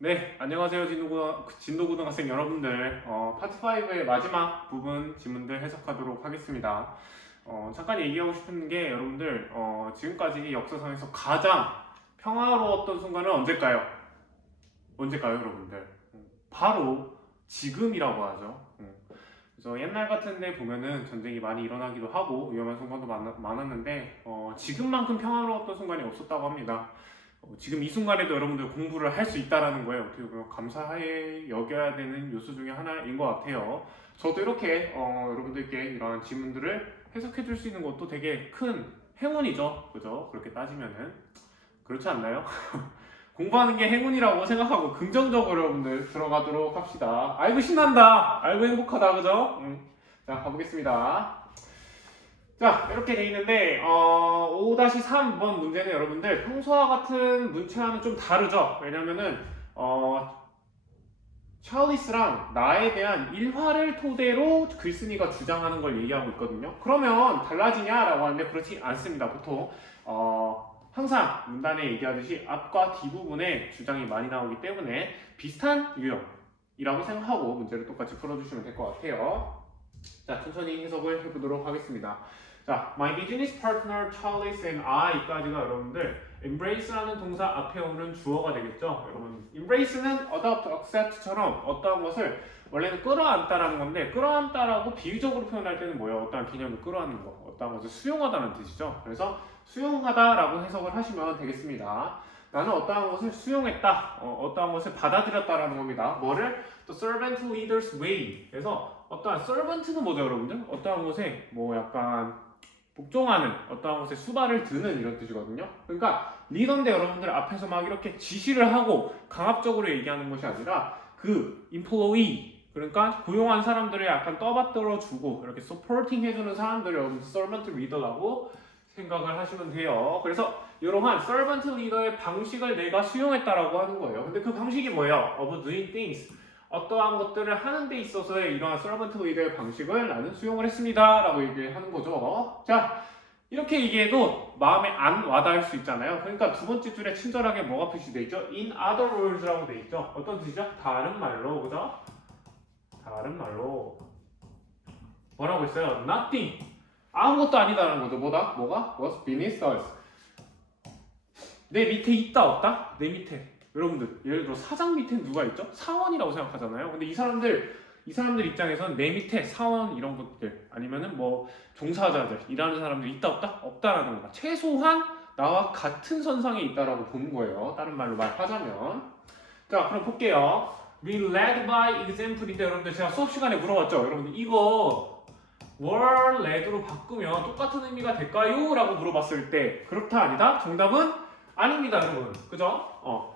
네, 안녕하세요. 진도고등학생 여러분들. 파트 5의 마지막 부분 지문들 해석하도록 하겠습니다. 잠깐 얘기하고 싶은 게 여러분들, 지금까지 역사상에서 가장 평화로웠던 순간은 언제일까요? 언제일까요, 여러분들? 바로 지금이라고 하죠. 그래서 옛날 같은 데 보면은 전쟁이 많이 일어나기도 하고 위험한 순간도 많았는데, 지금만큼 평화로웠던 순간이 없었다고 합니다. 지금 이 순간에도 여러분들 공부를 할 수 있다는 거에 어떻게 보면 감사해 여겨야 되는 요소 중에 하나인 것 같아요. 저도 이렇게 여러분들께 이러한 지문들을 해석해 줄 수 있는 것도 되게 큰 행운이죠. 그죠? 그렇게 따지면은 그렇지 않나요? 공부하는 게 행운이라고 생각하고 긍정적으로 여러분들 들어가도록 합시다. 아이고 신난다. 아이고 행복하다. 그죠? 자 가보겠습니다. 자 이렇게 돼 있는데 5-3번 문제는 여러분들 평소와 같은 문체와는 좀 다르죠. 왜냐면은 찰리스랑 나에 대한 일화를 토대로 글쓴이가 주장하는 걸 얘기하고 있거든요. 그러면 달라지냐라고 하는데 그렇지 않습니다. 보통 항상 문단에 얘기하듯이 앞과 뒷부분에 주장이 많이 나오기 때문에 비슷한 유형이라고 생각하고 문제를 똑같이 풀어주시면 될 것 같아요. 자 천천히 해석을 해보도록 하겠습니다. 자, my business partner Charles and I까지가 여러분들 embrace라는 동사 앞에 오는 주어가 되겠죠. 여러분, embrace는 adopt, accept처럼 어떠한 것을 원래는 끌어안다라는 건데 끌어안다라고 비유적으로 표현할 때는 뭐예요? 어떠한 개념을 끌어안는 거, 어떠한 것을 수용하다는 뜻이죠. 그래서 수용하다라고 해석을 하시면 되겠습니다. 나는 어떠한 것을 수용했다, 어떠한 것을 받아들였다라는 겁니다. 뭐를? The servant leader's way. 그래서 어떠한 servant는 뭐죠, 여러분들? 어떠한 것에 뭐 약간 복종하는 어떠한 것에 수발을 드는 이런 뜻이거든요. 그러니까 리더인데 여러분들 앞에서 막 이렇게 지시를 하고 강압적으로 얘기하는 것이 아니라 그 employee 그러니까 고용한 사람들을 약간 떠받들어 주고 이렇게 supporting 해주는 사람들을 여러분 servant leader라고 생각을 하시면 돼요. 그래서 이러한 servant leader의 방식을 내가 수용했다라고 하는 거예요. 근데 그 방식이 뭐예요? of doing things. 어떠한 것들을 하는 데 있어서의 이러한 서번트 리더의 방식을 나는 수용을 했습니다 라고 얘기하는 거죠. 자 이렇게 얘기해도 마음에 안 와닿을 수 있잖아요. 그러니까 두 번째 줄에 친절하게 뭐가 표시되어 있죠? in other words라고 되어 있죠. 어떤 뜻이죠? 다른 말로. 그죠? 다른 말로 뭐라고 있어요? nothing 아무것도 아니다라는 거죠. 뭐가? what's beneath us 내 밑에 있다 없다? 내 밑에 여러분들 예를 들어 사장 밑에 누가 있죠? 사원이라고 생각하잖아요. 근데 이 사람들 입장에선 내 밑에 사원 이런 것들 아니면은 뭐 종사자들 일하는 사람들 있다 없다? 없다라는 거다. 최소한 나와 같은 선상에 있다라고 보는 거예요. 다른 말로 말하자면 자 그럼 볼게요. We led by example인데 여러분들 제가 수업 시간에 물어봤죠. 여러분들 이거 were led로 바꾸면 똑같은 의미가 될까요? 라고 물어봤을 때 그렇다 아니다? 정답은 아닙니다, 여러분. 그죠?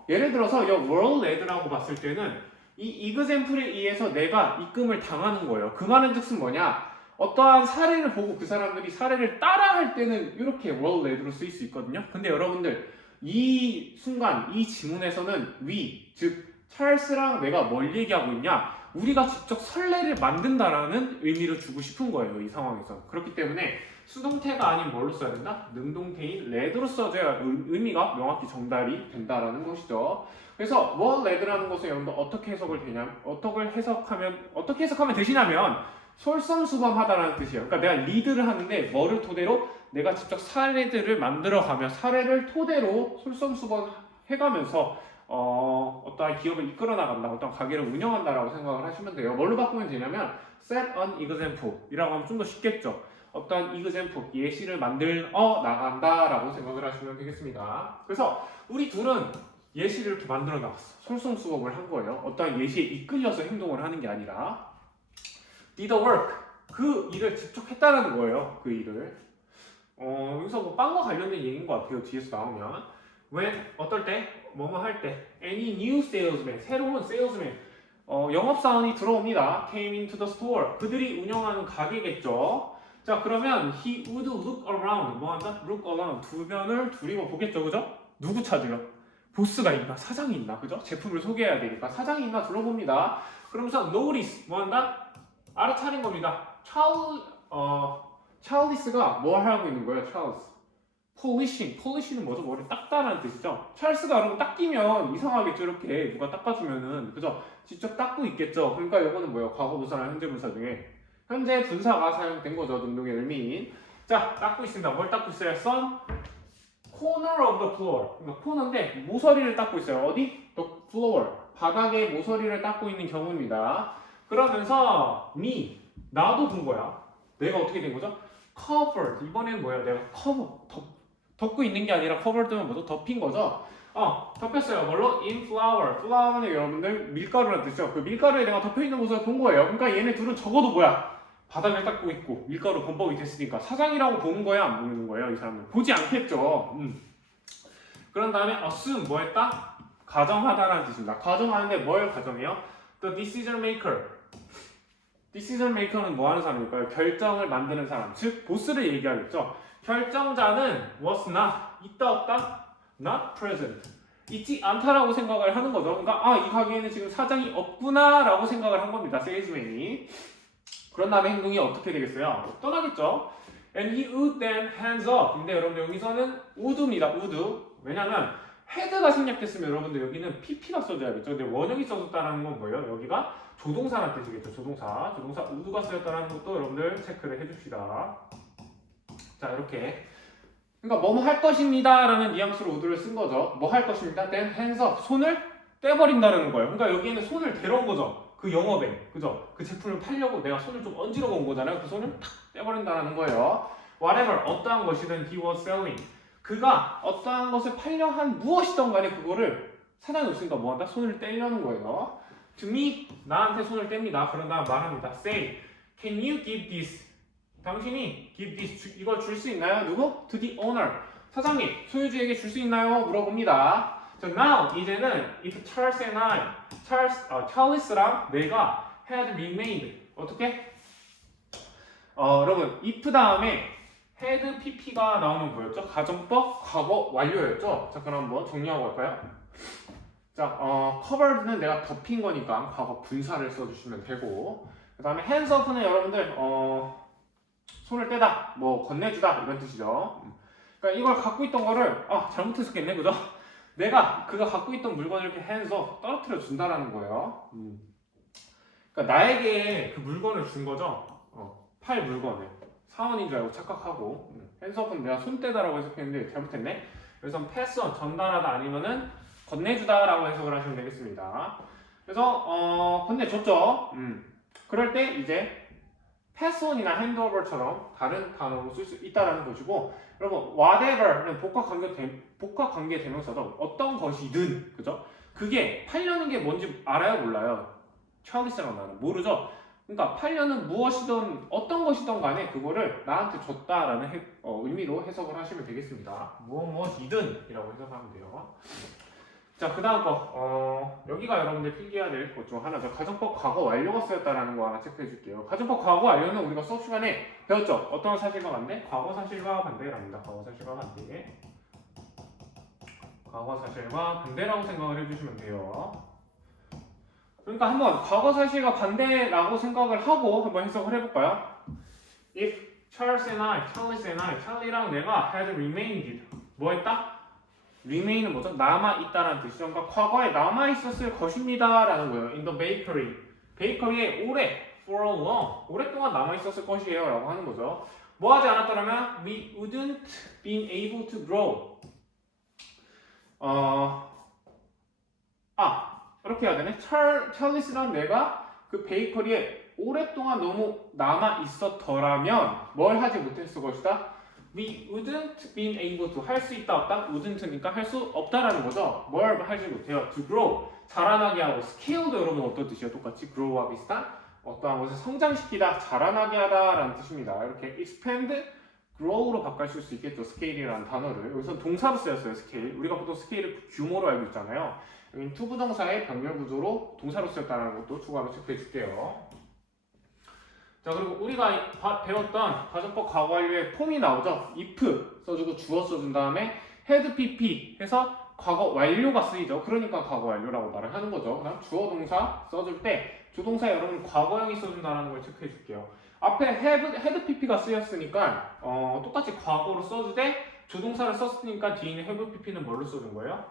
예를 들어서 이 world led라고 봤을 때는 이 example에 의해서 내가 입금을 당하는 거예요. 그 말은 즉슨 뭐냐? 어떠한 사례를 보고 그 사람들이 사례를 따라할 때는 이렇게 world led로 쓰일 수 있거든요. 근데 여러분들 이 순간 이 지문에서는 we, 즉 찰스랑 내가 뭘 얘기하고 있냐? 우리가 직접 선례를 만든다라는 의미를 주고 싶은 거예요. 이 상황에서. 그렇기 때문에 수동태가 아닌 뭘로 써야 된다? 능동태인 레드로 써줘야 의미가 명확히 전달이 된다라는 것이죠. 그래서 뭐 레드라는 것은 여러분들 어떻게 해석하면 되시냐면 솔선수범하다라는 뜻이에요. 그러니까 내가 리드를 하는데 뭐를 토대로 내가 직접 사례들을 만들어가며 사례를 토대로 솔선수범해가면서 어떠한 기업을 이끌어 나간다, 어떠한 가게를 운영한다라고 생각을 하시면 돼요. 뭘로 바꾸면 되냐면 set an example 이라고 하면 좀 더 쉽겠죠. 어떠한 example, 예시를 만들어 나간다라고 생각을 하시면 되겠습니다. 그래서 우리 둘은 예시를 이렇게 만들어 나갔어. 솔선수범을 한 거예요. 어떠한 예시에 이끌려서 행동을 하는 게 아니라 did the work, 그 일을 직접 했다는 거예요. 그 일을. 여기서 뭐 빵과 관련된 얘기인 것 같아요. 뒤에서 나오면 when, 어떨 때, 뭐뭐 할 때 any new salesman, 새로운 salesman 영업사원이 들어옵니다. came into the store, 그들이 운영하는 가게겠죠. 자 그러면 he would look around, 뭐 한다? look around, 주변을 두리번보겠죠. 그죠? 누구 찾으려? 보스가 있나? 사장이 있나? 그죠? 제품을 소개해야 되니까 사장이 있나 둘러봅니다. 그러면서 notice, 뭐 한다? 알아차린 겁니다. 찰리스가 뭐 하고 있는 거예요? 찰리스 polish는 뭐죠? 머리 닦다라는 뜻이죠. 찰스가 여러분 닦이면 이상하겠죠. 이렇게 누가 닦아주면은 그죠? 직접 닦고 있겠죠. 그러니까 이거는 뭐예요? 과거 분사랑 현재 분사 중에 현재 분사가 사용된 거죠. 능동의 의미인. 자, 닦고 있습니다. 뭘 닦고 있어요? Some corner of the floor. 그러니까 코너인데 모서리를 닦고 있어요. 어디? The floor. 바닥에 모서리를 닦고 있는 경우입니다. 그러면서 me 나도 본 거야. 내가 어떻게 된 거죠? covered. 이번엔 뭐야? 내가 덮고 있는 게 아니라 covered면 뭐죠? 덮인 거죠. 덮였어요. 뭘로? in flour. flour는 여러분들 밀가루라는 뜻이죠. 그 밀가루에 내가 덮여 있는 모습을 본 거예요. 그러니까 얘네 둘은 적어도 뭐야? 바닥을 닦고 있고 밀가루 범벅이 됐으니까 사장이라고 보는 거야, 안 보는 거예요? 이 사람은 보지 않겠죠. 그런 다음에 assume 뭐 했다? 가정하다라는 뜻입니다. 가정하는데 뭘 가정해요? The decision maker. decision maker는 뭐 하는 사람일까요? 결정을 만드는 사람, 즉 보스를 얘기하겠죠. 결정자는 was not, 있다 없다? not present. 있지 않다라고 생각을 하는 거죠. 그러니까 이 가게에는 지금 사장이 없구나라고 생각을 한 겁니다. 세일즈맨이. 그런 다음에 행동이 어떻게 되겠어요? 떠나겠죠. And he would then hands up. 근데 여러분들 여기서는 would입니다. would. 왜냐면 head가 생략됐으면 여러분들 여기는 pp가 써줘야겠죠. 근데 원형이 써졌다는 건 뭐예요? 여기가 조동사란 뜻이겠죠. 조동사 would가 쓰였다는 것도 여러분들 체크를 해줍시다. 자, 이렇게. 그러니까 뭐뭐 할 것입니다 라는 뉘앙스로 would를 쓴 거죠. 뭐 할 것입니다. then hands up. 손을 떼버린다는 거예요. 그러니까 여기에는 손을 대놓은 거죠. 그 영업에, 그죠? 그 제품을 팔려고 내가 손을 좀 얹으러 온 거잖아요. 그 손을 탁 떼버린다는 거예요. Whatever, 어떠한 것이든 he was selling. 그가 어떠한 것을 팔려 한 무엇이든 간에 그거를 사장이 없으니까 뭐한다? 손을 떼려는 거예요. To me, 나한테 손을 뗍니다. 그런 다음 말합니다. Say, can you give this? 당신이 give this, 이걸 줄 수 있나요? 누구? To the owner. 사장님, 소유주에게 줄 수 있나요? 물어봅니다. So now, 이제는 if Charles and I, 찰리스랑 내가 had remained, 어떻게? 여러분, if 다음에 had pp가 나오면 뭐였죠? 가정법 과거 완료였죠? 자, 그럼 한번 정리하고 갈까요? 자, covered는 내가 덮인 거니까 과거 분사를 써주시면 되고, 그 다음에 hands up는 여러분들 손을 떼다, 뭐 건네주다 이런 뜻이죠. 그러니까 이걸 갖고 있던 거를 잘못했었겠네, 그죠? 그가 갖고 있던 물건을 이렇게 hands up 떨어뜨려 준다라는 거예요. 그러니까 나에게 그 물건을 준 거죠. 팔 물건을 사원인 줄 알고 착각하고 hands up은 내가 손 떼다라고 해석했는데 잘못했네. 그래서 pass on 전달하다 아니면은 건네주다라고 해석을 하시면 되겠습니다. 그래서 건네줬죠. 그럴 때 이제 pass on이나 hand over처럼 다른 단어로 쓸 수 있다라는 것이고, 여러분 whatever는 복합 관계 대명사죠. 어떤 것이든, 그죠? 그게 팔려는 게 뭔지 알아요, 몰라요? 찰리스랑 나는 모르죠. 그러니까 팔려는 무엇이든 어떤 것이든 간에 그거를 나한테 줬다라는 의미로 해석을 하시면 되겠습니다. 무엇이든 이라고 해석하면 돼요. 자, 그 다음 거, 여기가 여러분들 필기해야 될 것 중 하나죠. 가정법 과거 완료가 쓰였다라는 거 하나 체크해 줄게요. 가정법 과거 완료는 우리가 수업 시간에 배웠죠. 어떤 사실과 반대? 과거 사실과 반대랍니다. 과거 사실과 반대. 과거 사실과 반대라고 생각을 해주시면 돼요. 그러니까 한번 과거 사실과 반대라고 생각을 하고 한번 해석을 해볼까요? If Charles and I, 찰리랑 내가 had remained, 뭐 했다? remain은 뭐죠? 남아있다라는 뜻이죠. 그러니까 과거에 남아있었을 것입니다 라는 거예요. in the bakery. 베이커리에 for a long, 오랫동안 남아있었을 것이에요 라고 하는 거죠. 뭐 하지 않았더라면 we wouldn't been able to grow. 이렇게 해야 되네. 찰리스랑 내가 그 베이커리에 오랫동안 너무 남아있었더라면 뭘 하지 못했을 것이다? We wouldn't been able to, 할 수 있다 없다? wouldn't니까 할 수 없다라는 거죠. 뭘 하지 못해요? To grow, 자라나게 하고. scale도 여러분 어떤 뜻이에요? 똑같이 grow와 비슷한 어떠한 것을 성장시키다, 자라나게 하다라는 뜻입니다. 이렇게 expand, grow로 바꾸실 수 있겠죠. scale이라는 단어를. 여기서 동사로 쓰였어요. scale. 우리가 보통 scale을 규모로 알고 있잖아요. 여기 투부정사의 병렬 구조로 동사로 쓰였다는 것도 추가로 체크해 줄게요. 자, 그리고 우리가 배웠던 가정법 과거 완료의 폼이 나오죠. if 써주고 주어 써준 다음에 had pp 해서 과거 완료가 쓰이죠. 그러니까 과거 완료라고 말을 하는 거죠. 그다음 주어 동사 써줄 때 주동사에 여러분 과거형이 써준다는 걸 체크해 줄게요. 앞에 had pp가 쓰였으니까 똑같이 과거로 써주되 조동사를 썼으니까 뒤에 있는 have pp는 뭘로 써준 거예요?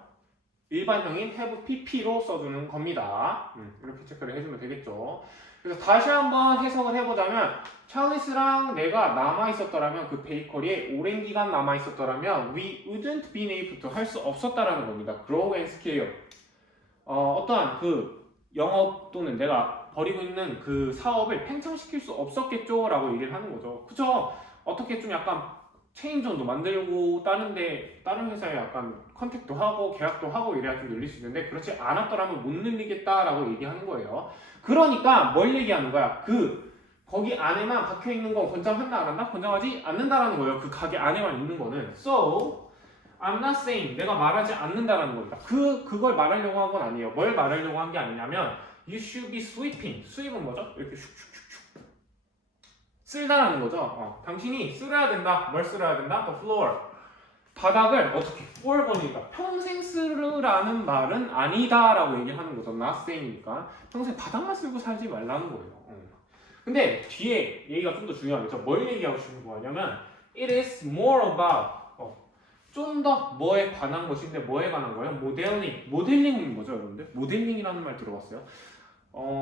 일반형인 have pp로 써주는 겁니다. 이렇게 체크를 해주면 되겠죠. 그래서 다시 한번 해석을 해보자면 찰리스랑 내가 남아있었더라면 그 베이커리에 오랜 기간 남아있었더라면 we wouldn't been able to 할 수 없었다라는 겁니다. grow and scale. 어떠한 그 영업 또는 내가 벌이고 있는 그 사업을 팽창시킬 수 없었겠죠 라고 얘기를 하는 거죠. 그쵸? 어떻게 좀 약간 체인점도 만들고 다른 회사에 약간 컨택도 하고 계약도 하고 이래야 좀 늘릴 수 있는데 그렇지 않았더라면 못 늘리겠다라고 얘기하는 거예요. 그러니까 뭘 얘기하는 거야? 거기 안에만 박혀 있는 거 권장한다 안 한다? 권장하지 않는다라는 거예요. 그 가게 안에만 있는 거는. So I'm not saying 내가 말하지 않는다라는 겁니다. 그걸 말하려고 한 건 아니에요. 뭘 말하려고 한 게 아니냐면 you should be sweeping. sweep은 뭐죠? 이렇게 슉슉슉슉 쓸다라는 거죠. 당신이 쓸어야 된다. 뭘 쓸어야 된다? The floor. 바닥을 어떻게? for 번이니까 평생 쓰라는 말은 아니다라고 얘기하는 거죠. not saying이니까 평생 바닥만 쓸고 살지 말라는 거예요. 근데 뒤에 얘기가 좀 더 중요하겠죠. 뭘 얘기하고 싶은 거냐면 it is more about 좀 더 뭐에 관한 것인데 뭐에 관한 거예요? 모델링은 뭐죠, 여러분들? 모델링이라는 말 들어봤어요?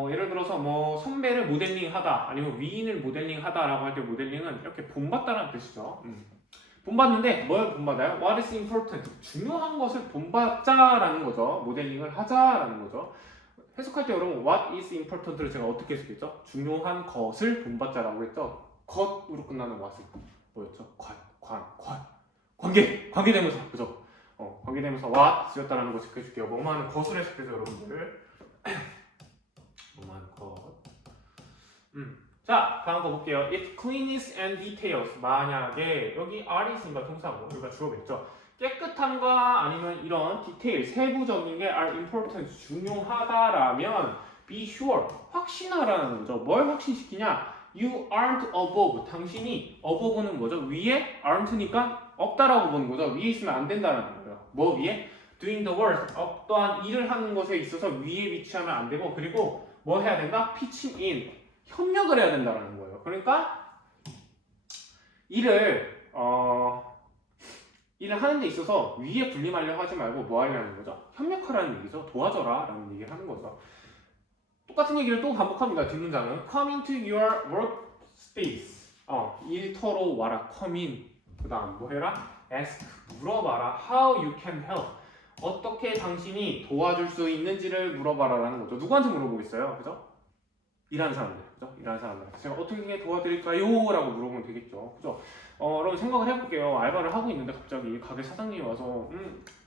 예를 들어서 뭐 선배를 모델링하다 아니면 위인을 모델링하다라고 할 때 모델링은 이렇게 본받다라는 뜻이죠. 본받는데 뭘 본받아요? What is important? 중요한 것을 본받자라는 거죠. 모델링을 하자라는 거죠. 해석할 때 여러분 What is important를 제가 어떻게 해석했죠? 중요한 것을 본받자라고 했죠. 것으로 끝나는 what은 뭐였죠? 관계대명사 그죠? 관계대명사 what 쓰였다라는 거 체크해줄게요. 뭐만 것을 해석해서 여러분들 뭐만 것. 자 다음 거 볼게요. It cleans and details. 만약에 여기 R이 있으니까 동사고 여기가 주어겠죠. 깨끗함과 아니면 이런 디테일 세부적인 게 are important 중요하다라면 be sure 확신하라는 거죠. 뭘 확신시키냐? You aren't above. 당신이 above는 뭐죠? 위에 aren't니까 없다라고 보는 거죠. 위에 있으면 안 된다라는 거예요. 뭐 위에? Doing the work. 어떠한 일을 하는 것에 있어서 위에 위치하면 안 되고 그리고 뭐 해야 된다? Pitching in. 협력을 해야 된다라는 거예요. 그러니까 일을 하는 데 있어서 위에 군림하려고 하지 말고 뭐 하려는 거죠? 협력하라는 얘기죠. 도와줘라 라는 얘기를 하는 거죠. 똑같은 얘기를 또 반복합니다. 뒷문장은 Come into your workspace. 일터로 와라. Come in. 그 다음 뭐 해라? Ask. 물어봐라. How you can help. 어떻게 당신이 도와줄 수 있는지를 물어봐라 라는 거죠. 누구한테 물어보겠어요? 그죠? 일하는 사람들. 그죠? 일하는 사람들한테 제가 어떻게 도와드릴까요? 라고 물어보면 되겠죠. 그죠? 여러분 생각을 해볼게요. 알바를 하고 있는데 갑자기 가게 사장님이 와서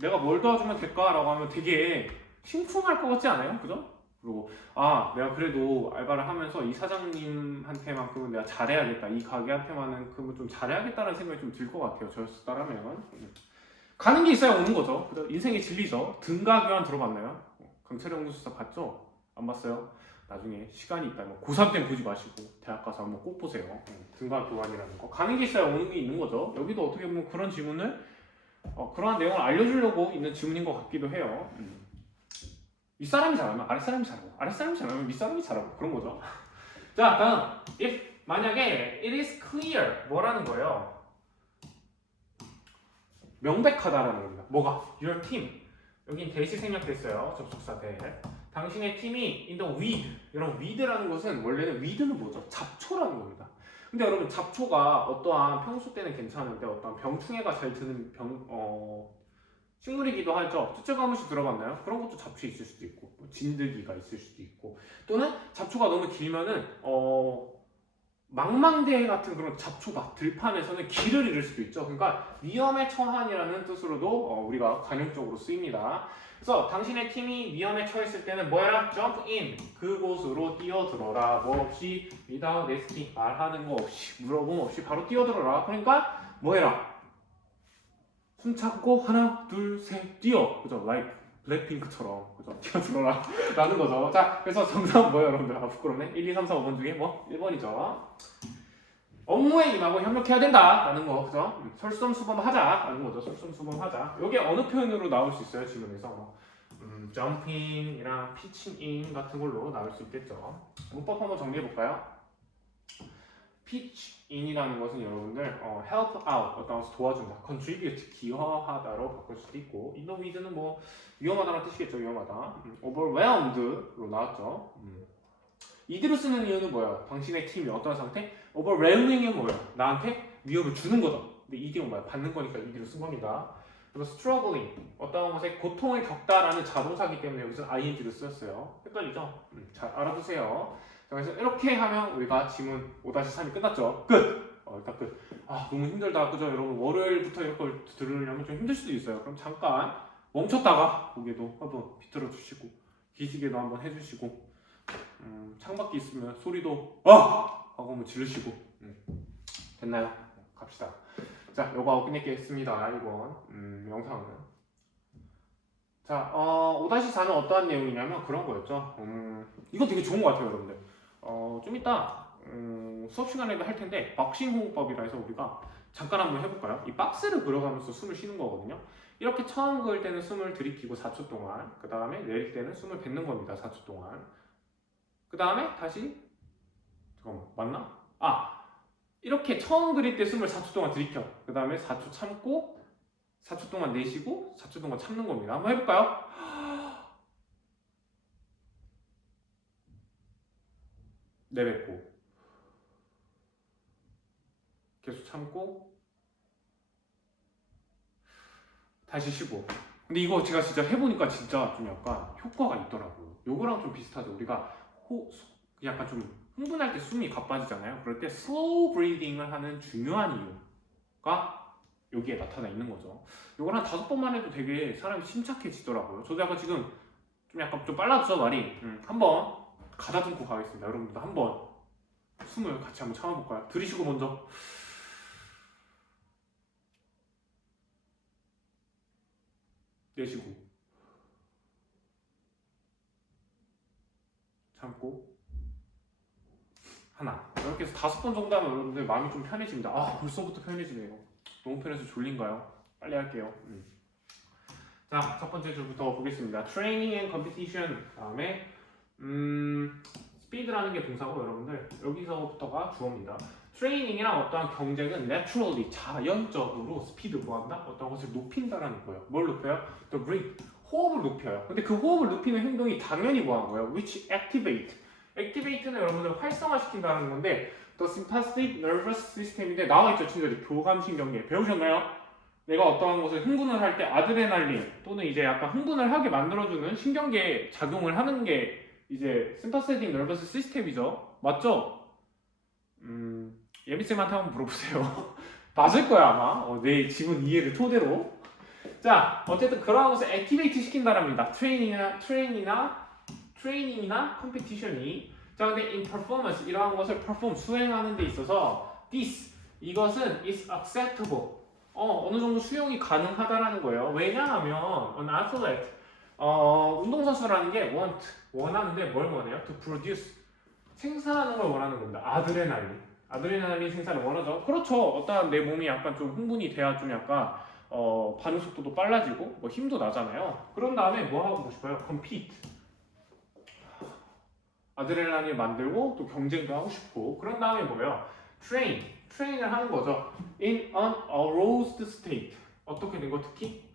내가 뭘 도와주면 될까? 라고 하면 되게 심쿵할 것 같지 않아요? 그죠? 그리고 내가 그래도 알바를 하면서 이 사장님한테만큼은 내가 잘해야겠다. 이 가게한테만큼은 좀 잘해야겠다는 생각이 좀 들 것 같아요. 저였다라면 가는 게 있어야 오는 거죠. 그죠? 인생의 진리죠. 등가교환 들어봤나요? 강철 연구수사 봤죠? 안 봤어요? 나중에 시간이 있다면 고3 때는 보지 마시고 대학 가서 한번 꼭 보세요. 등가교환이라는 거. 가는 게 있어야 오는 게 있는 거죠. 여기도 어떻게 보면 그런 질문을 그러한 내용을 알려주려고 있는 질문인 것 같기도 해요. 윗사람이 잘하면 아랫사람이 잘하고 아랫사람이 잘하면 윗사람이 잘하고 그런 거죠. 자 다음 if 만약에 it is clear 뭐라는 거예요? 명백하다라는 겁니다. 뭐가? your team 여긴 대시 생략됐어요. 접속사 대 당신의 팀이 in the weed 여러분 weed라는 것은 원래는 weed는 뭐죠? 잡초라는 겁니다. 근데 여러분 잡초가 어떠한 평소 때는 괜찮은데 어떠한 병충해가 잘 드는 식물이기도 하죠. 쭈쭈가무시 들어봤나요? 그런 것도 잡초 있을 수도 있고 진드기가 있을 수도 있고 또는 잡초가 너무 길면은 망망대해 같은 그런 잡초가 들판에서는 길을 잃을 수도 있죠. 그러니까 위험에 처한이라는 뜻으로도 우리가 관용적으로 쓰입니다. 그래서 당신의 팀이 위험에 처했을 때는 뭐해라? jump in 그곳으로 뛰어들어라. 뭐 없이 without asking 말하는 거 없이 물어봄 없이 바로 뛰어들어라. 그러니까 뭐해라? 숨 참고 하나 둘 셋 뛰어. 그죠? like 블랙핑크처럼 그죠? 뛰어들어라 라는 거죠. 자 그래서 정답은 뭐예요 여러분들? 부끄럽네. 1, 2, 3, 4, 5번 중에 뭐? 1번이죠. 업무에 임하고 협력해야 된다 라는 거 그죠? 솔선수범하자 라는 거죠. 솔선수범하자. 이게 어느 표현으로 나올 수 있어요? 질문에서 jumping이랑 pitching in 같은 걸로 나올 수 있겠죠. 문법 한번 정리해 볼까요? pitch in이라는 것은 여러분들 help out 어떤 것을 도와준다, contribute 기여하다로 바꿀 수도 있고, in the with는 뭐 위험하다는 뜻이겠죠. 위험하다. overwhelmed로 나왔죠. 이대로 쓰는 이유는 뭐예요? 당신의 팀이 어떤 상태? overwhelming은 뭐예요? 나한테 위협을 주는 거다. 근데 이디는 뭐야? 받는 거니까 이디로 쓴 겁니다. 그리고 struggling 어떤 것에 고통을 겪다라는 자동사기 때문에 여기서 ing로 쓰였어요. 헷갈리죠? 잘 알아두세요. 자, 그래서 이렇게 하면 우리가 지문 5-3이 끝났죠. 끝! 일단 끝. 너무 힘들다. 그죠? 여러분 월요일부터 이런 걸 들으려면 좀 힘들 수도 있어요. 그럼 잠깐 멈췄다가 고개도 한번 비틀어 주시고 기지개도 한번 해주시고 창밖에 있으면 소리도 하고 한번 지르시고 됐나요? 갑시다. 자, 요거 끝내겠습니다. 이번 영상은. 자, 5-4는 어떠한 내용이냐면 그런 거였죠. 이거 되게 좋은 것 같아요, 여러분들. 좀 이따 수업 시간에도 할 텐데 박싱 호흡법이라 해서 우리가 잠깐 한번 해볼까요? 이 박스를 그려가면서 숨을 쉬는 거거든요. 이렇게 처음 그을 때는 숨을 들이키고 4초 동안, 그 다음에 내릴 때는 숨을 뱉는 겁니다. 4초 동안. 그 다음에 다시 잠깐만, 맞나? 이렇게 처음 그릴 때 숨을 4초 동안 들이켜. 그 다음에 4초 참고 4초 동안 내쉬고 4초 동안 참는 겁니다. 한번 해볼까요? 내뱉고 계속 참고 다시 쉬고. 근데 이거 제가 진짜 해보니까 진짜 좀 약간 효과가 있더라고요. 요거랑 좀 비슷하죠. 우리가 약간 좀 흥분할 때 숨이 가빠지잖아요. 그럴 때 slow breathing을 하는 중요한 이유가 여기에 나타나 있는 거죠. 요걸 한 5번만 해도 되게 사람이 침착해지더라고요. 저도 약간 지금 좀 약간 좀 빨라졌죠, 말이. 한번 가다듬고 가겠습니다. 여러분들도 한번 숨을 같이 한번 참아볼까요? 들이쉬고 먼저 내쉬고 참고 하나. 이렇게 해서 5번 정도 하면 여러분들 마음이 좀 편해집니다. 벌써부터 편해지네요. 너무 편해서 졸린가요? 빨리 할게요. 자, 첫 번째 줄부터 보겠습니다. Training and competition. 다음에 speed라는 게 동사고 여러분들 여기서부터가 주어입니다. training이랑 어떠한 경쟁은 naturally 자연적으로 스피드 뭐한다? 어떤 것을 높인다라는 거예요. 뭘 높여요? The rate 호흡을 높여요. 근데 그 호흡을 높이는 행동이 당연히 뭐한 거예요? Which activate. activate는 여러분들 활성화시킨다는 건데 The sympathetic nervous system인데 나와있죠 친구들이 교감신경계 배우셨나요? 내가 어떠한 것을 흥분을 할 때 아드레날린 또는 이제 약간 흥분을 하게 만들어주는 신경계 작용을 하는 게 이제 sympathetic nervous system이죠. 맞죠? 예미쌤한테 한번 물어보세요. 맞을 거야 아마. 내 지문 이해를 토대로. 자, 어쨌든 그러한 것을 액티베이트 시킨다랍니다. 트레이닝이나 컴피티션이. 자, 근데 in performance 이러한 것을 perform 수행하는 데 있어서 이것은 is acceptable. 어느 정도 수용이 가능하다라는 거예요. 왜냐하면 an athlete 운동선수라는 게 원하는데 뭘 원해요? To produce 생산하는 걸 원하는 겁니다. 아드레날린 생산을 원하죠. 그렇죠. 어떤 내 몸이 약간 좀 흥분이 돼야 좀 약간 반응 속도도 빨라지고 뭐 힘도 나잖아요. 그런 다음에 뭐 하고 싶어요? compete. 아드레날린 만들고 또 경쟁도 하고 싶고. 그런 다음에 뭐예요? train을 하는 거죠. in an aroused state. 어떻게 된 거? 특히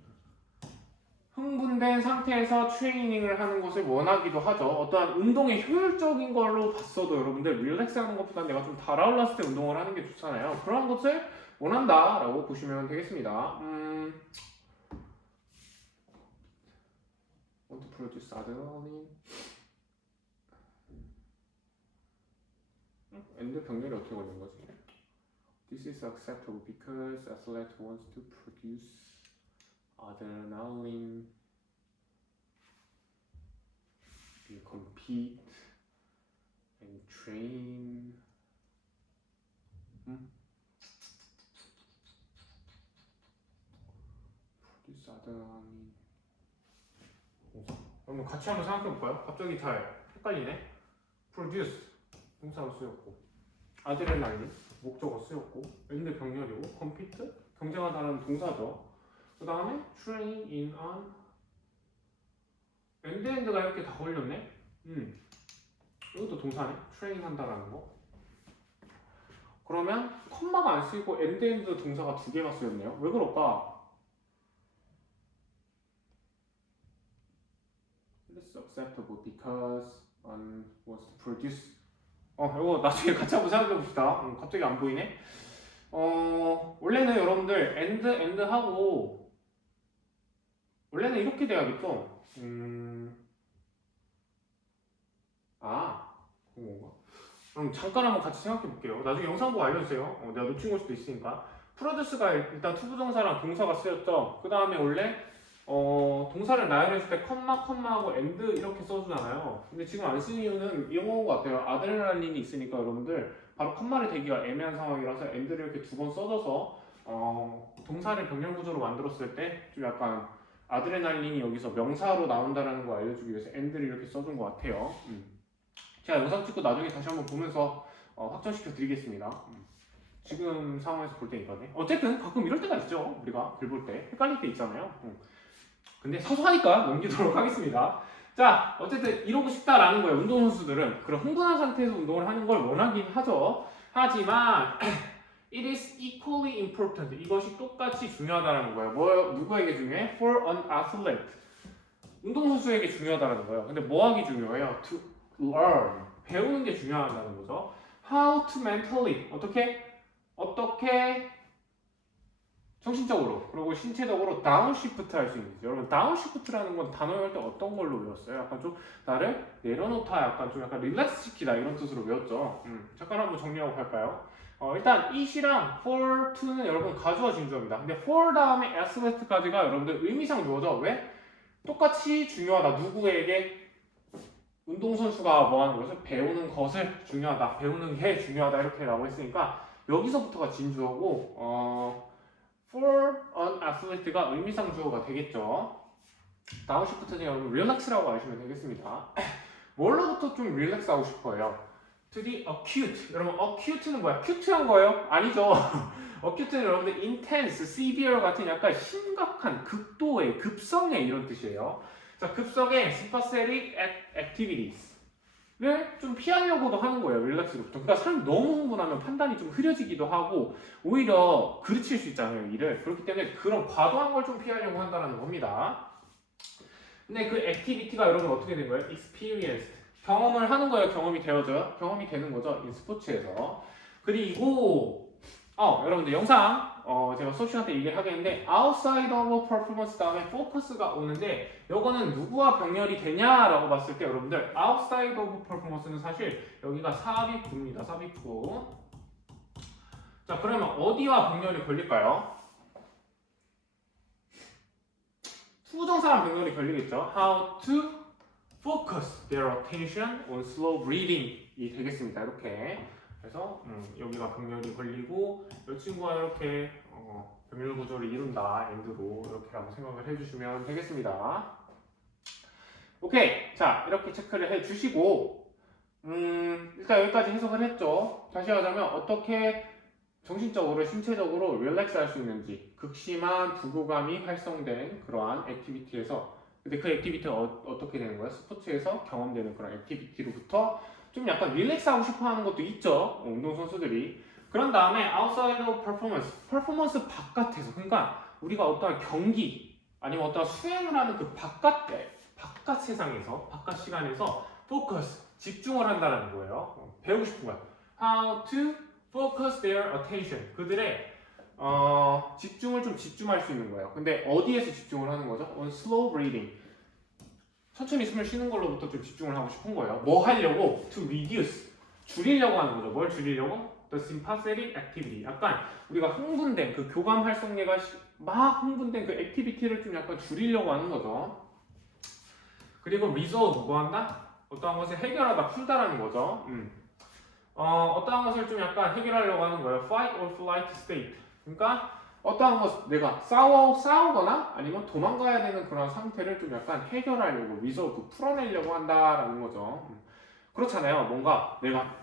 흥분된 상태에서 트레이닝을 하는 것을 원하기도 하죠. 어떠한 운동의 효율적인 걸로 봤어도 여러분들 릴렉스 하는 것보다 내가 좀 달아올랐을 때 운동을 하는 게 좋잖아요. 그런 것을 원한다 라고 보시면 되겠습니다. Want to produce adrenaline. 엔드 병렬이 어떻게 걸린 거지? This is acceptable because athlete wants to produce adrenaline, compete and train. Produce adrenaline. 그럼 같이 한번 생각해 볼까요? 갑자기 잘 헷갈리네. Produce 동사로 쓰였고, 아드레날린 목적어 쓰였고, 엔드 병렬이고, compete 경쟁하다는 동사죠. 그 다음에 train in on 엔드가 이렇게 다 걸렸네. 이것도 동사네. train 한다라는 거. 그러면 컴마가 안 쓰이고 엔드 동사가 두 개가 쓰였네요. 왜 그럴까? It's acceptable because one was to produce. 이거 나중에 같이 한번 생각해 봅시다. 갑자기 안 보이네. 원래는 여러분들 and 하고 원래는 이렇게 돼야겠죠. 그런 건가? 그럼 잠깐 한번 같이 생각해 볼게요. 나중에 영상 보고 알려주세요. 내가 놓친 걸 수도 있으니까. 프로듀스가 일단 투부정사랑 동사가 쓰였죠. 그 다음에 원래 동사를 나열했을 때 컴마하고 엔드 이렇게 써주잖아요. 근데 지금 안 쓴 이유는 이런 것 같아요. 아드레날린이 있으니까 여러분들 바로 컴마를 대기가 애매한 상황이라서 엔드를 이렇게 두 번 써줘서 동사를 병렬 구조로 만들었을 때 좀 약간 아드레날린이 여기서 명사로 나온다는 걸 알려주기 위해서 엔드를 이렇게 써준 것 같아요. 제가 영상 찍고 나중에 다시 한번 보면서 확정시켜 드리겠습니다. 지금 상황에서 볼 때 이거네. 어쨌든 가끔 이럴 때가 있죠. 우리가 글 볼 때 헷갈릴 때 있잖아요. 근데 사소하니까 넘기도록 하겠습니다. 자, 어쨌든 이러고 싶다라는 거예요. 운동선수들은 그런 흥분한 상태에서 운동을 하는 걸 원하긴 하죠. 하지만 it is equally important. 이것이 똑같이 중요하다는 거예요. 누구에게 중요해? For an athlete. 운동선수에게 중요하다는 거예요. 근데 뭐 하기 중요해요? To learn. 배우는 게 중요하다는 거죠. How to mentally. 어떻게 정신적으로 그리고 신체적으로 다운시프트 할 수 있는지. 여러분 다운시프트라는 건 단어 외울 때 어떤 걸로 외웠어요? 약간 좀 나를 내려놓다, 약간 좀 약간 릴렉스 시키다 이런 뜻으로 외웠죠. 잠깐 한번 정리하고 갈까요? 일단 it이랑 for, to는 여러분 가주어 진주어입니다. 근데 for 다음에 athlete까지가 여러분들 의미상 주어죠. 왜? 똑같이 중요하다. 누구에게? 운동선수가 뭐 하는 것을 배우는 것을 중요하다. 배우는 게 중요하다. 이렇게 라고 했으니까 여기서부터가 진주어고 for an athlete가 의미상 주어가 되겠죠. 다운시프트는 여러분 relax라고 아시면 되겠습니다. 뭘로부터 좀 릴렉스 하고 싶어요? To the acute. 여러분 acute는 뭐야? cute한 거예요? 아니죠. acute는 여러분들 intense, severe 같은 약간 심각한, 극도의, 급성의 이런 뜻이에요. 자, 급성의 sympathetic activities를 좀 피하려고도 하는 거예요. 릴렉스로부터. 그러니까 사람이 너무 흥분하면 판단이 좀 흐려지기도 하고 오히려 그르칠 수 있잖아요, 일을. 그렇기 때문에 그런 과도한 걸 좀 피하려고 한다는 겁니다. 근데 그 액티비티가 여러분 어떻게 된 거예요? experienced. 경험을 하는 거예요. 경험이 되어져요. 경험이 되는 거죠. 이 스포츠에서. 그리고 여러분들 영상 제가 수업 시간 때 얘기를 하겠는데 outside of performance 다음에 focus가 오는데 요거는 누구와 병렬이 되냐라고 봤을 때 여러분들 outside of performance는 사실 여기가 삽입구입니다. 삽입구. 자, 그러면 어디와 병렬이 걸릴까요? 투부정사랑 병렬이 걸리겠죠. How to focus their attention on slow breathing이 되겠습니다. 이렇게. 그래서 여기가 병렬이 걸리고 이 친구가 이렇게 병렬 구조를 이룬다. 엔드로 이렇게 한번 생각을 해주시면 되겠습니다. 오케이. 자, 이렇게 체크를 해주시고 일단 여기까지 해석을 했죠. 다시 하자면 어떻게 정신적으로, 신체적으로 릴렉스 할 수 있는지, 극심한 부교감이 활성된 그러한 액티비티에서, 근데 그 액티비티가 어떻게 되는 거예요? 스포츠에서 경험되는 그런 액티비티로부터 좀 약간 릴렉스 하고 싶어 하는 것도 있죠, 운동선수들이. 그런 다음에 outside of performance, 퍼포먼스 바깥에서, 그러니까 우리가 어떠한 경기 아니면 어떠한 수행을 하는 그 바깥 세상에서, 바깥 시간에서 focus, 집중을 한다는 거예요. 배우고 싶은 거야. How to focus their attention. 그들의 집중을 좀 집중할 수 있는 거예요. 근데 어디에서 집중을 하는 거죠? On slow breathing. 천천히 숨을 쉬는 걸로부터 좀 집중을 하고 싶은 거예요. 뭐 하려고? To reduce. 줄이려고 하는 거죠. 뭘 줄이려고? The sympathetic activity. 약간 우리가 흥분된 그 교감 활성례가 막 흥분된 그 액티비티를 좀 약간 줄이려고 하는 거죠. 그리고 resolve. 뭐 한다? 어떠한 것을 해결하다, 풀다라는 거죠. 어떠한 것을 좀 약간 해결하려고 하는 거예요. Fight or flight state. 그러니까 어떠한 것, 내가 싸우거나 아니면 도망가야 되는 그런 상태를 좀 약간 해결하려고, resolve, 풀어내려고 한다라는 거죠. 그렇잖아요. 뭔가 내가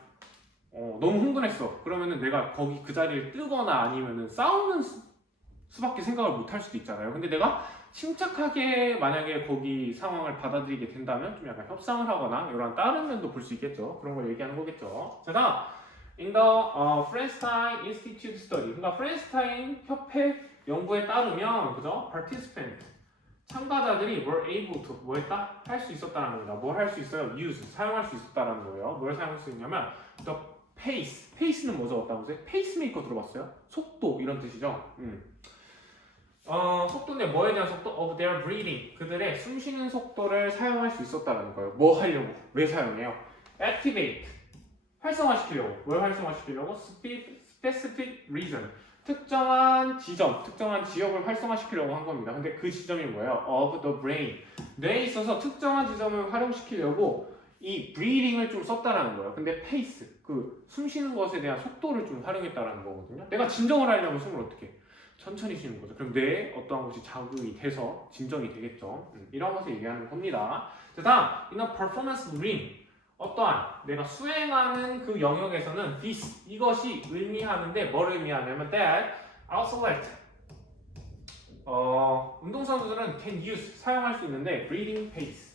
너무 흥분했어. 그러면은 내가 거기 그 자리를 뜨거나 아니면은 싸우는 수밖에 생각을 못 할 수도 있잖아요. 근데 내가 침착하게 만약에 거기 상황을 받아들이게 된다면 좀 약간 협상을 하거나 이런 다른 면도 볼 수 있겠죠. 그런 걸 얘기하는 거겠죠. 자, 다음 In the Frankenstein Institute study. 그러니까 프렌스타인 협회 연구에 따르면 그죠? Participant 참가자들이 were able to 뭐 했다? 할 수 있었다는 겁니다. 뭘 할 수 있어요? use 사용할 수 있었다는 거예요. 뭘 사용할 수 있냐면 the pace. pace는 뭐죠? 어떤 거세요? 페이스메이커 들어봤어요? 속도 이런 뜻이죠. 속도인데 뭐에 대한 속도? Of their breathing. 그들의 숨쉬는 속도를 사용할 수 있었다는 거예요. 뭐 하려고? 왜 사용해요? Activate. 활성화시키려고. 뭘 활성화시키려고? Specific reason. 특정한 지점, 특정한 지역을 활성화시키려고 한 겁니다. 근데 그 지점이 뭐예요? Of the brain. 뇌에 있어서 특정한 지점을 활용시키려고 이 breathing을 좀 썼다라는 거예요. 근데 pace, 그 숨쉬는 것에 대한 속도를 좀 활용했다라는 거거든요. 내가 진정을 하려면 숨을 어떻게 해? 천천히 쉬는 거죠. 그럼 뇌에 어떠한 것이 자극이 돼서 진정이 되겠죠. 이런 것을 얘기하는 겁니다. 자, 다음, in a performance ring. 어떠한 내가 수행하는 그 영역에서는 this 이것이 의미하는데 뭘 의미하냐면 that outlet 운동선수들은 can use 사용할 수 있는데 breathing pace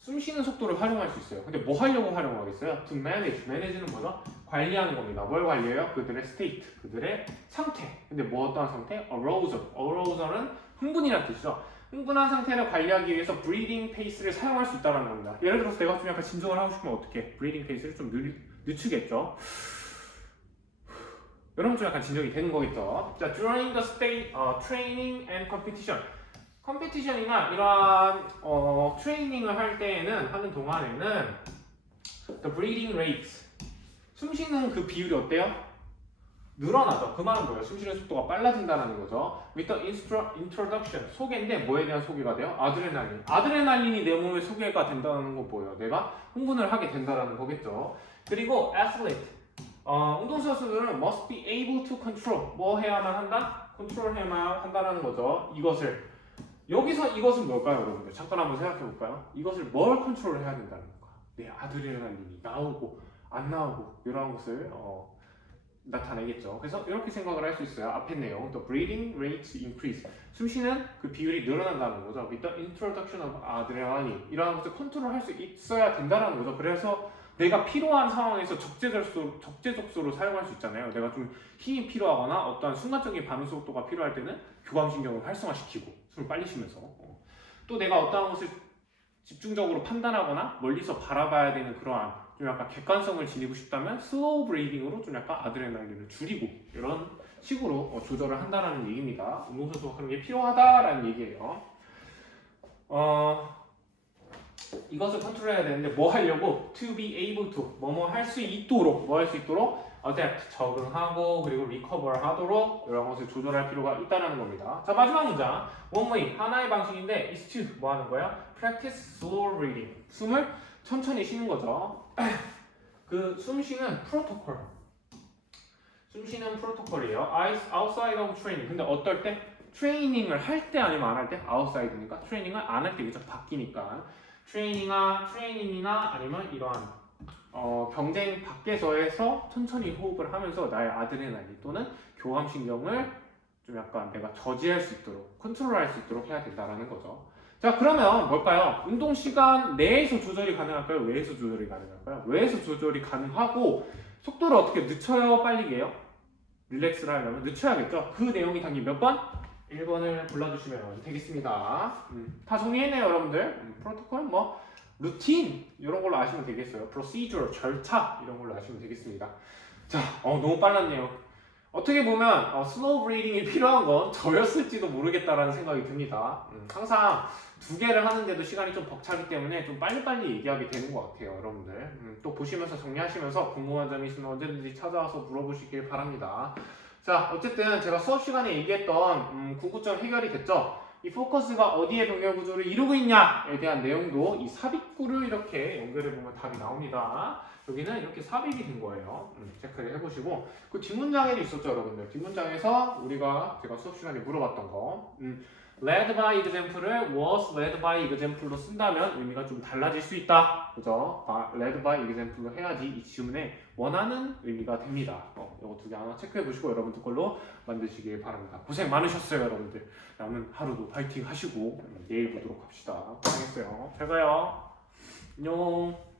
숨 쉬는 속도를 활용할 수 있어요. 근데 뭐 하려고 활용하겠어요? To manage manage는 뭐죠? 관리하는 겁니다. 뭘 관리해요? 그들의 state 그들의 상태. 근데 뭐 어떠한 상태? arousal은 흥분이라는 뜻이죠. 흥분한 상태를 관리하기 위해서 breathing pace를 사용할 수 있다는 겁니다. 예를 들어서 내가 좀 약간 진정을 하고 싶으면 어떻게? breathing pace를 좀 늦추겠죠. 이러면 좀 약간 진정이 되는 거겠죠. 자, during the state training and competition. 컴피티션이나 이러한 트레이닝을 할 때에는 하는 동안에는 the breathing rates 숨 쉬는 그 비율이 어때요? 늘어나죠. 그 말은 뭐예요? 숨쉬는 속도가 빨라진다는 거죠. With the introduction 소개인데 뭐에 대한 소개가 돼요? 아드레날린. 아드레날린이 내 몸에 소개가 된다는 건 뭐예요? 내가 흥분을 하게 된다는 거겠죠. 그리고 athlete 운동선수들은 must be able to control 뭐 해야만 한다? 컨트롤 해야만 한다는 거죠. 여기서 이것은 뭘까요, 여러분들? 잠깐 한번 생각해 볼까요? 이것을 뭘 컨트롤 해야 된다는 건가? 내 아드레날린이 나오고 안 나오고 이런 것을 나타내겠죠. 그래서 이렇게 생각을 할 수 있어요. 앞에 내용, the breathing rates increase. 숨쉬는 그 비율이 늘어난다는 거죠. With the introduction of adrenaline. 이러한 것을 컨트롤할 수 있어야 된다는 거죠. 그래서 내가 필요한 상황에서 적재적소로 사용할 수 있잖아요. 내가 좀 힘이 필요하거나 어떠한 순간적인 반응 속도가 필요할 때는 교감신경을 활성화시키고 숨을 빨리 쉬면서 또 내가 어떠한 것을 집중적으로 판단하거나 멀리서 바라봐야 되는 그러한 좀 약간 객관성을 지니고 싶다면 슬로우 브리딩으로 좀 약간 아드레날린을 줄이고 이런 식으로 조절을 한다는 얘기입니다. 운동선수가 그런 게 필요하다라는 얘기예요. 이것을 컨트롤해야 되는데 뭐 하려고? To be able to 뭐뭐 할 수 있도록 뭐 할 수 있도록? adapt 적응하고 그리고 recover 하도록 이런 것을 조절할 필요가 있다는 겁니다. 자, 마지막 문장 one way 하나의 방식인데 is to 뭐 하는 거야? practice slow breathing 숨을 천천히 쉬는 거죠. 그 숨 쉬는 프로토콜 숨 쉬는 프로토콜이에요. outside of training 근데 어떨 때? 트레이닝을 할 때 아니면 안 할 때? outside니까 트레이닝을 안 할 때 그죠? 바뀌니까 트레이닝이나 아니면 이러한 경쟁 밖에서 해서 천천히 호흡을 하면서 나의 아드레날린 또는 교감신경을 좀 약간 내가 저지할 수 있도록 컨트롤할 수 있도록 해야 된다는 거죠. 자, 그러면 뭘까요? 운동 시간 내에서 조절이 가능할까요? 외에서 조절이 가능할까요? 외에서 조절이 가능하고 속도를 어떻게 늦춰요? 빨리 해요? 릴렉스를 하려면 늦춰야겠죠? 그 내용이 담긴 몇 번? 1번을 골라주시면 되겠습니다. 다 정리했네요, 여러분들. 프로토콜, 뭐 루틴 이런 걸로 아시면 되겠어요. procedure, 절차 이런 걸로 아시면 되겠습니다. 자, 너무 빨랐네요. 어떻게 보면 슬로우 브리딩이 필요한 건 저였을지도 모르겠다라는 생각이 듭니다. 항상 두 개를 하는데도 시간이 좀 벅차기 때문에 좀 빨리빨리 얘기하게 되는 것 같아요, 여러분들. 또 보시면서 정리하시면서 궁금한 점이 있으면 언제든지 찾아와서 물어보시길 바랍니다. 자, 어쨌든 제가 수업 시간에 얘기했던 궁금점 해결이 됐죠? 이 포커스가 어디에 병렬 구조를 이루고 있냐에 대한 내용도 이 삽입구를 이렇게 연결해보면 답이 나옵니다. 여기는 이렇게 삽입이 된 거예요. 체크를 해보시고 그 뒷문장에도 있었죠, 여러분들. 뒷문장에서 제가 수업 시간에 물어봤던 거 led by example을 was led by example로 쓴다면 의미가 좀 달라질 수 있다. 그죠? led by example로 해야지 이 지문에 원하는 의미가 됩니다. 이거 두 개 하나 체크해 보시고 여러분들 걸로 만드시길 바랍니다. 고생 많으셨어요, 여러분들. 남은 하루도 파이팅 하시고 내일 보도록 합시다. 고생했어요. 잘 가요. 안녕.